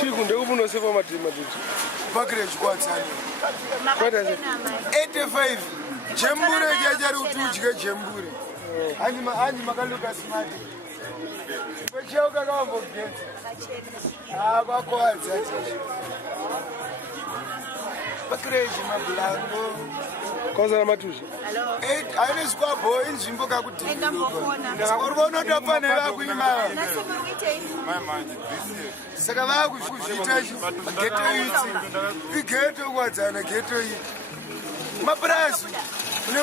Chiku ndekubuno sefa madima titi. Package kwatsani. 85. Jembure jajari utudye jembure. Anyi makaluka smart. Pechoka kawambo gets. Kwakwadza. Package mablanco. Koza na matushi. Hello. Aine squabo inzvimbo kakudini. Enda mbofona. Urikuona tofanira kuima. Nasemurukitei. Saka vakuzviita geto idzi igeto kwadzana geto iyi mapurazi une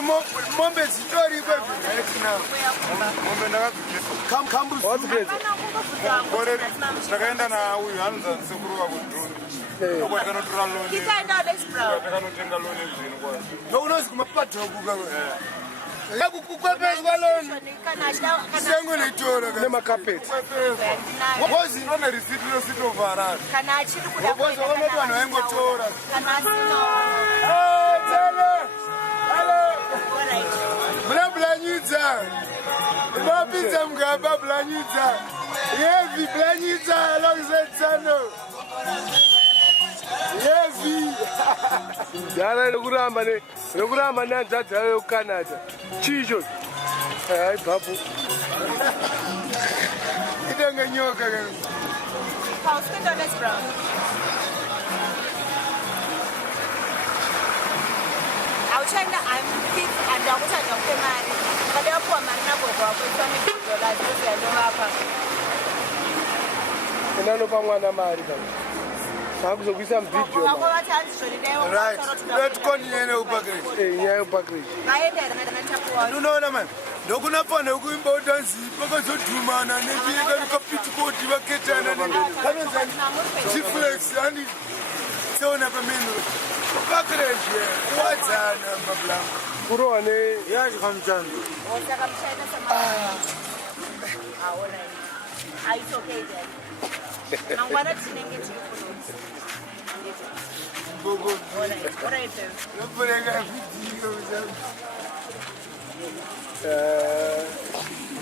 mombe dzitori kwezvindakaenda nauyu anonza nsekuru wakudhuni okwatanotora loni takanotenga loni zvino kwazvo ndokunozi kumapadhokuka kukwepeswa loni sengo neitora nemakapeti kozi ane risiti yositovarari kozi vanoti vanhu vaingotora muna blanyidza mapidza mugamba blanyidza yevi blanyidza alongsetsano yevi dara rekuramba neanzadza yokucanada chicho hai bhabu itenge nyoka Auchanda andakuthanda kwemali kade yaphuwa mali nagogo wakho $20 uziyalowapha enanopa mwana mari akuzokuisa muvidhio wako vathi azishonileyo right letikontinene upakage nyaya yopakage ngaendera natapuwa unoona mani ndokunafana kuimba utanzi pakazodhumana nechiekanikapitipoti vaketana kanonzani chiflex ani seona pameno pakireje kuwadzana mablanco kurowa yachikamuchando osaka mshaina sama aitokei then mangwana tinenge tiri bogo alright noporeka vidiyo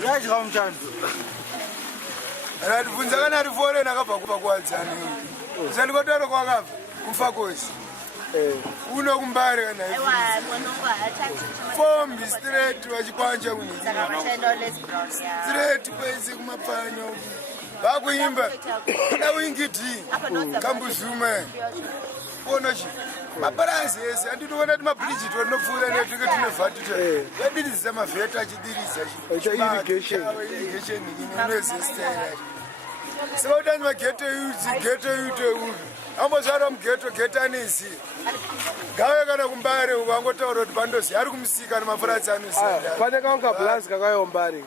yachikamuchando ratibvunza kana riforeni akabva kupa kuwadzana zandikotaro kwakabva kufakosi uno kumbare kana fombi straight vachikwanja straight kwese kumapanya vakuimba dauingiti kambuzuma onochi maparazi ese anditoona kuti mabiriji tonopfuura netinge tinevhatita yadirizisa mavheta achidirisa irrigation inonezestaira saka utanzi mageto yudzi geto yute ambozvara mugeto geto anezi gave kana kumbare ukangotaura kuti pandozi ari kumusika nemafuratsi anosanda pane kaunga blazi kakayombari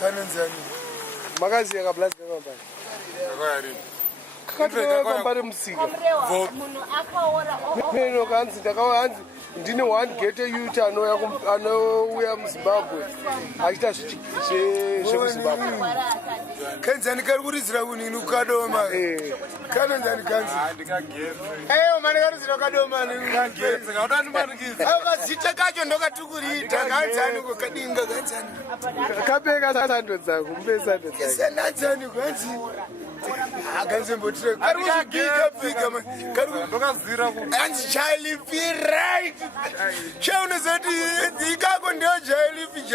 kanonzani makaziya kablazi kakayombari kakati kakayombari musika meno kanzi ndakaanzi ndine one geto youth anouya muzimbabwe achiita zvekuzimbabwe kanzani kari kuridzira kunini ukadoma kanonzani kanzi mane karudzira ukadoma kazita kacho ndokatukurita kanzani kokadinga kanzani kapeka sando dzako mbe sando dzako senanzani kanzi akanzembotire kari kuzvigika ndokazira anzi chalifi right chaunozoti ikako ndio chalifi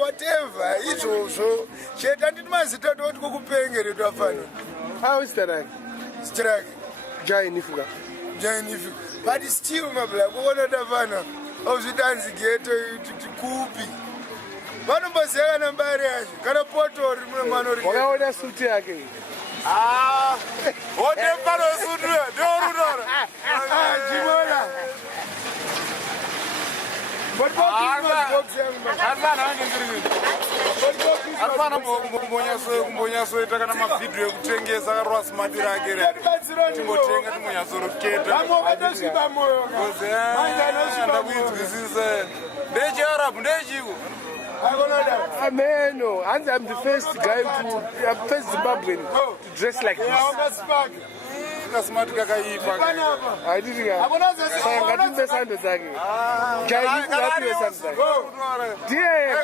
whatever izvozvo chete anditi mazita toti kokupengere twafana ausitaraki strike jainifika but still mabla kuona tafana auzvitanzi geto tikupi vanomboziva kana mbari yacho kana potori munomanori wakaona suti yake odepanosutuya ndiorunora jimona arifana kumbonyasoita kana mavhidhiyo ekutengesa akarova simati rake timbotenga timbonyatsoroketa ndakuinzwisisa ndechiarabu ndechiko Ameno, and I'm the first guy I'm first Zimbabwean to dress like this. Kasmati kakaipa. I didn't get. Sanga timbe sando zake. Jai ngapi sando zake. Die.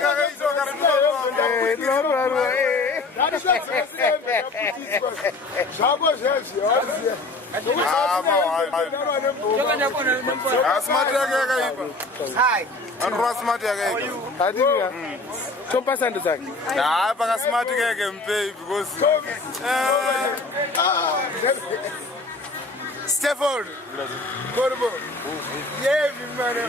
Zvako zvazvo waziya. Smart yake yakaipa. Hai. Anoroa smart yakaipa. Hadiya. Topa sando zake. Ah, paka smart yake mpei because Stafford. Corbo. Yevi mara.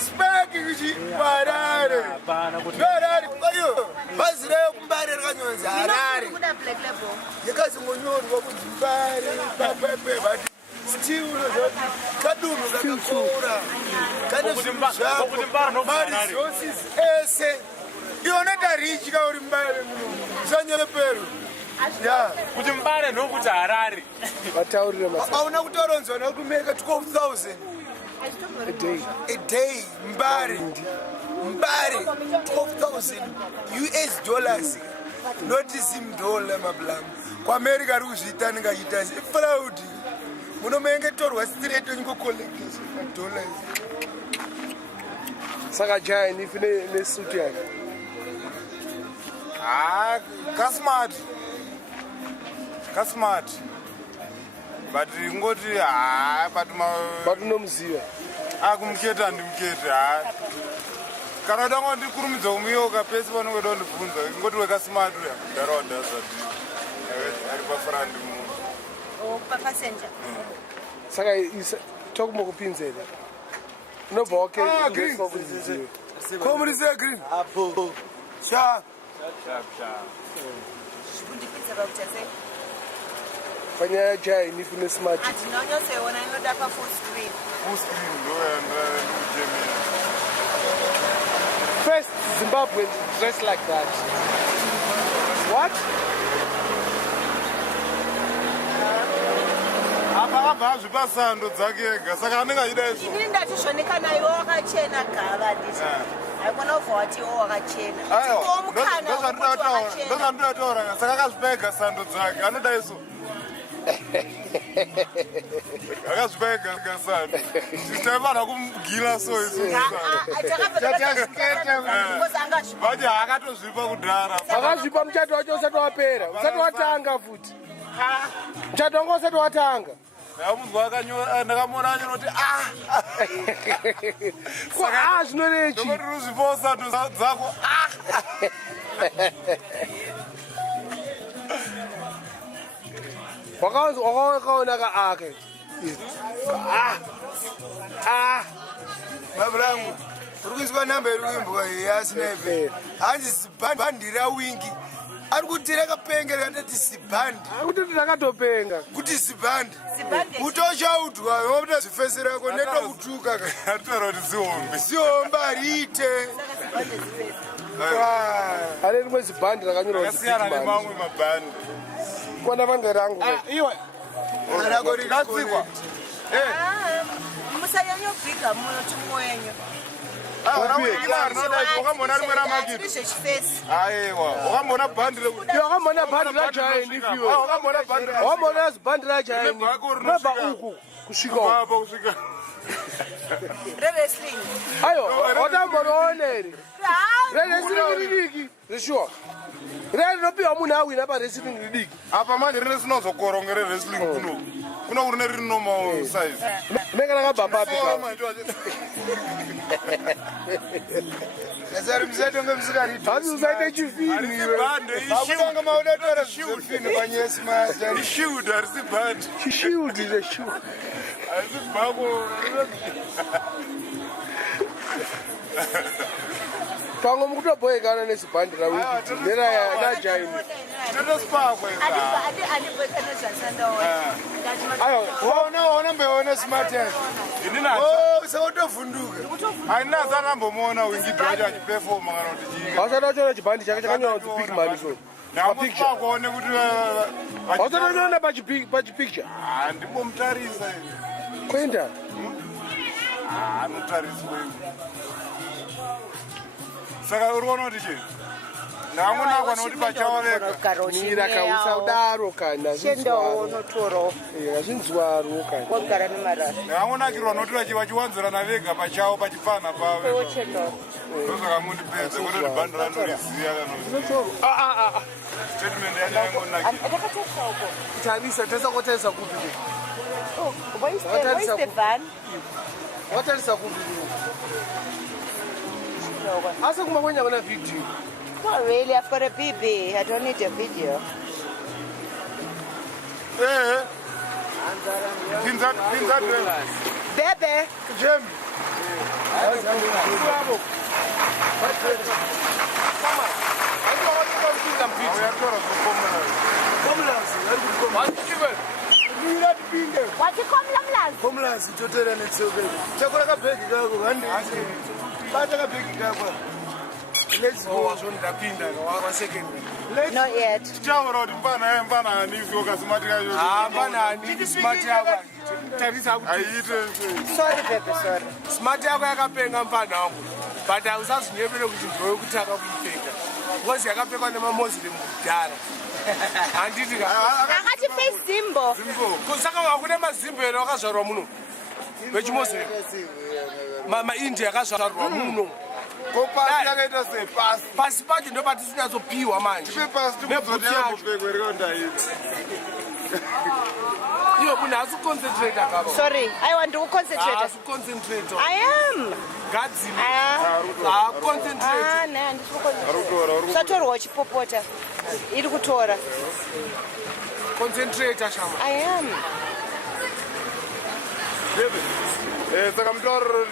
Spaki kuchi parare. Parare. Ayo. Bazira yokumbare rakanyonza Harare. Kuda black label. Yakazi ngonyorwa kuti mbare papepe but still unozoti kadunhu kakakora kane zvinhu zvako mari zosis ese iona tarichi kauri mbare muno usanyelepero ya kuti mbare ndokuti Harare Vataurire masa. auna kutaronzwa nakumeka 12,000 a day mbare 12,000 US dollars not sim dollar mablam kuAmerica ari kuzviita ningaita fraud munomengetorwa straight ongo collect dollars Saka jaya nifi nesuit yake. ah, kasmart. But ngoti but Vatunomuziva. kumuketa ndimuketa. Kana dango ndikurumidza kumuyoka pesi vanongoda kundibvunza ngoti wekasmart uya ndaraunda zvati. Ari pafrand mu. Oh, passenger. Saka tokuma kupinzela. Unobva wake komurise green apo sha Kundipinza bakutase. panyaya jaya nifi nesmart. Atinonyotseona inoda pa full screen. Full screen ndoyanda ndikujemera. First Zimbabweans dress like that. What? Apa abva zvipasando dzake ega saka anenge achida izvo. Inini ndatizvonika nayo wakachena gava ndizvo. Haikona kubva wati wakachena. ndozvandinotaura saka akazvipa ega sando dzake anoda iso akazvipa ega sando taifanira kumugila so iso vati haakatozvipa kudhara Vakazvipa muchato wacho usati wapera. Usati watanga futi. Muchato wanga usati watanga. ndakamuzwa ndakamuona anyoroti Kwa zvinorechi. ndokoti ruzvipawo sando dzako Wakaona ka ake. mabrangu uri kuiswa namba iri kuimbwa yasinape hanzi sibhandi rawingi ari kutira kapengera katati sibhandi Akutoti takatopenga. kuti zibhandi Zibhandi. utochaudwa wakuta zvifesi rako netokutuka atitaura kuti zihombe zihomba riite Ale rimwe zibhandi rakanyorwa kuti akasiyana Big Man. nemamwe mabhandi Kwana vanga rangu. iwe rako riri Ratsikwa. musanyanyobhiga muno chimwenyu. wakamboona rimwe ramakiti Zvechifesi. aiwa wakamboona bhandi Yo akamona bhandi rajaya nifiwe. wakamboona bhandi Wamona zibhandi rajaya Rimwe nifi. bhako Nobva rinosvika. uku kusvika uku. apa kusvika Re-wrestling. Ayo, watambonoonere. Re-wrestling ridiki. Zishuwa. Rinopiwa munhu awina pa-wrestling ridiki. apa manje rine sinozokorongere wrestling kuno kurine riri normal size Rinenge rakabva papi ka. nasari musatonge musikarito Hapi usaite chifini iwe. vakutanga maudatora zvifini panyesi maatari ishield harisi bhandi Shield the shoe. harisi bhako Pamwe mukutoboekana nezibhandi rawiki. Nerajaya nifi. totosipakwe Andibweka nezvasandaona. Ayo, waona mbeona simatari sakatovhunduka handinazi anambomuona wingidhi wacho achipefoma kana kuti chii hausati wachiona chibhandi chake chakanyorwa kuti Big Man so. Papicture. ndamuspakuone kuti Hausati wachiona pachipicture. handimbomutarisa Kwenda. anotariswe saka uri kuona kuti chii Namunakwa nokuti pachawo vega. Mira kausawudaro kana Shendawo notoro. azvinzwaro kana. Wagara nemarara. Namunakirwa nokuti vachiwanzirana vega pachawo pachipana pavo. Wochendawo. Ndosaka mundipedze kuti bhandi randoriziya kana. Statement yanyangonakira. Ndakatoka uko. Tarisa tasakotarisa kupi. Oh, where's the van? Watarisa kupi. Asa kuma kwenya kuna video. Not really, I've got a BB. I don't need a video. Pinzat. Bebe! Jim. Komlazi totera netsoke. Chakora kabhegi kako handisi. Bata kabhegi kako. Let's go. Ndapinda kwa second. Not yet. Tichaura kuti mpana hanisi wakasimatika izvozvo. Hapana hanisi smart yako. Tarisa kuti Aite. Sorry, Bebe, sorry. smart yako yakapenga mpana wangu. But ausazinyepere kuti ndiwe kutaka kuipfeka. Because yakapfekwa nemamuslim kudhara. Handiti ka. Akati face Zimbo. Kusaka wakune mazimbo ere wakazvarwa muno. Vechimuslim. India akazvarwa muno. Kopasi yakaita sepasi. Pasi pacho ndo patisinatsopiwa manje. Pasi tikuzodiyambopfekwereka ndaiti. Iwe munhu asi concentrate akava. Sorry, I want to concentrate. Asi concentrate. I am. Gadzimi. Ah, Concentrate. nah, ndikukoncentrate. Satorwa uchipopota. Iri kutora. Concentrate ashama. I am. Saka mutauriro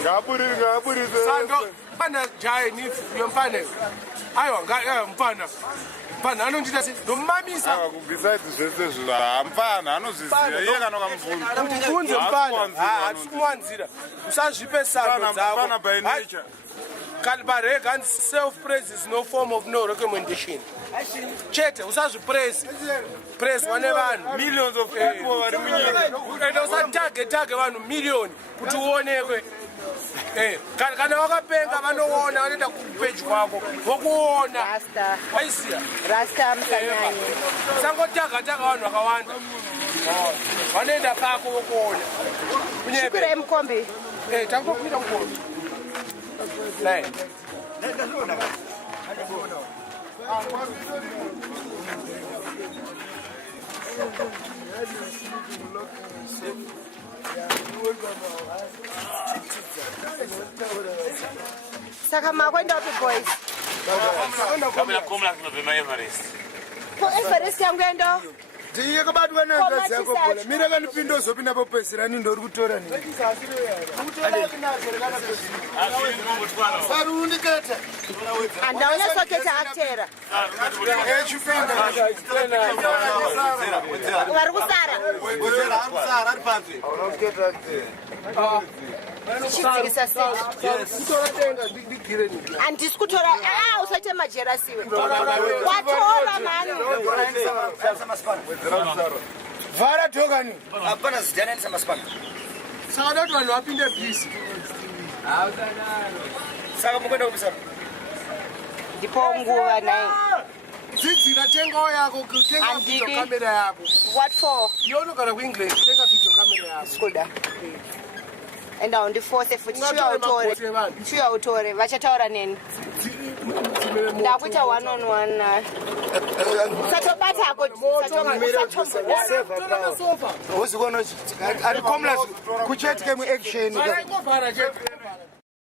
ngaburise. Sando pana jai ni yompana. Aiwa mpana. Pana anondita se ndomamisa. Besides zvese zviro hampana anozviziva iye kana ukamubvunza. Mubvunze mpana. Hatikumwanzira. Usazvipe sando dzako. Pana by nature. Kalbarega and self-praise is no form of no recommendation. Chete, usazvipraise. Praise one vanhu. Millions of people vari munyika. Ende usatage vanhu million kuti uonekwe. Kana wakapenga vanoona vanoenda kupage kwako vokuona. Rasta. Waisiya. Rasta msanyanyi. Sangotaga vanhu vakawanda. Vanoenda pako vokuona. Shukura mkombi. Tangokwira mukombi. Nai. Saka makwenda wapi boys? Kamela kunobhema Everest. Ko Everest yangu endo? Ndiye kabatwa nengazi yako bhola. Mira kanipinda uzopinda popesera ni ndori kutora ni. Sarundi kete. Andaona soketa akutera. Chipinda. Vari kusara. Chidzikisa handisi kutora. Usaite majerasiwe. Watora mani. Vara tokani. Hapana sijanani samaspana. Saka doti vanhu vapinde peace. Saka mukwenda kubisa. Ndipo nguva naye. Dzidzira tengawo yako kutenga video kamera yako. What for? Yonogara kuEngland tenga video kamera yako. Skoda. Enda undiforce futhi chiya utore vachataura neni. Ndakuita one on one naye. Satobata ako. Uzikona ari komlas kuchetike mu action. Mara ingobhara chete.